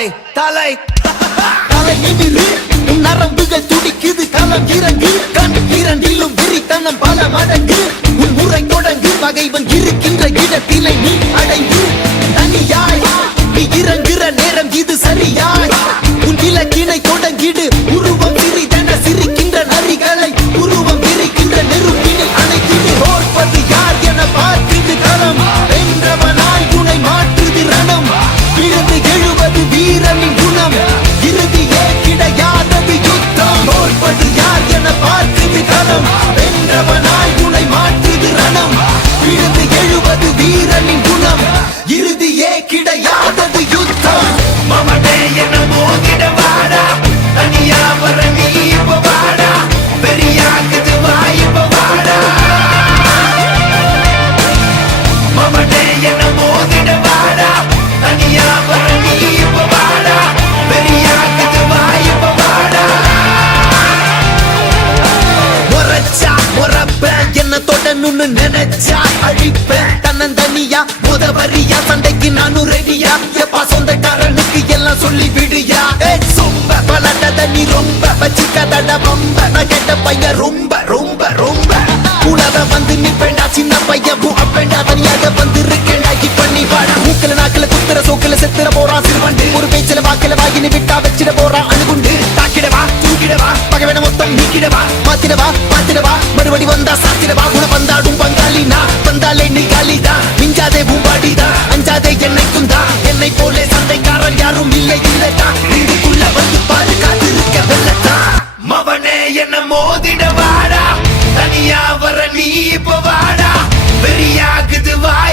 தலை தலை தலை நிமிரு உன் நரம்புகள் துடிக்குது களம் இறங்கு கண் இரண்டிலும் விரித்தனம் பல மடங்கு உன் முறை தொடங்கு பகைவன் இருக்கின்ற இடத்திலே நீ அடைந்து தனியாய் நீ இறங்குற நேரம் இது சரியாய் உன் இலக்கினை தொடங்கிடு உருவம் சிறிதென சிரிக்கின்ற நரிகளை உருவம் விரிக்கின்ற நெருப்பினை அணைக்கிடு ஓர்ப்பது யார் என பார்க்குது களம் வென்றவனாய் உனை மாற்றுது ரணம் விழுந்து எழுவது வீரனின் குணம் இறுதியே கிடையாதது யுத்தம் ஓர்ப்பது யார் என பார்க்குது களம் வென்றவனாய் உனை மாற்றுது ரணம் விழுந்து எழுவது வீரனின் குணம் இறுதியே கிடையாதது யுத்தம் மமனே என மோதிட வாடா தனியா வர நீ இப்ப வாடா பெரியாக்குது வாய்ப்ப வாடா மமனே என மோதிட வாடா தனியா வர நீ இப்ப வாடா பெரியாக்குது வாய்ப்ப வாடா முறைச்சா முறப்பேன் என்ன தொடணும்னு நினைச்சா அழிப்பேன் தன்னந்தனியா முதவரியா சண்டைக்கு நானும் ரெடியா எப்பா சொந்தக்காரனுக்கு எல்லாம் சொல்லி விடுயா சொம்ப பலட்டத நீ ரொம்ப வச்சுக்கதட ரொம்ப நான் கேட்ட பையன் ரொம்ப ரொம்ப ரொம்ப கூடாத வந்து நிப்பேண்டா சின்ன பையன் அப்பேண்டா தனியாக வந்து இருக்கேண்டா இப்ப நீ வாடா மூக்கல நாக்கல குத்துற சோக்கல செத்துற போறான் சிறுவண்டு ஒரு பேச்சில வாக்கல வாகினி விட்டா வச்சிட போறான் அணுகுண்டு தாக்கிடவா தூக்கிடவா பகவன மொத்தம் நீக்கிடவா மாத்திடவா மறுபடி வந்தா சாத்திடவா குண வந்தாடும் பங்காளி நான் வந்தாலே நீ காலிதா மிஞ்சாதே பூம்பாடிதா அஞ்சாதே என்னைக்கும் தான் என்னை போலே சண்டைக்காரன் யாரும் இல்லை இல்லட்டா இதுக்குள்ள வந்து பாரு காத்திருக்க வெள்ளத்தா மவனே என்ன மோதிட வாடா தனியா வர நீ இப்ப வாடா பெரியாக்குது வாய்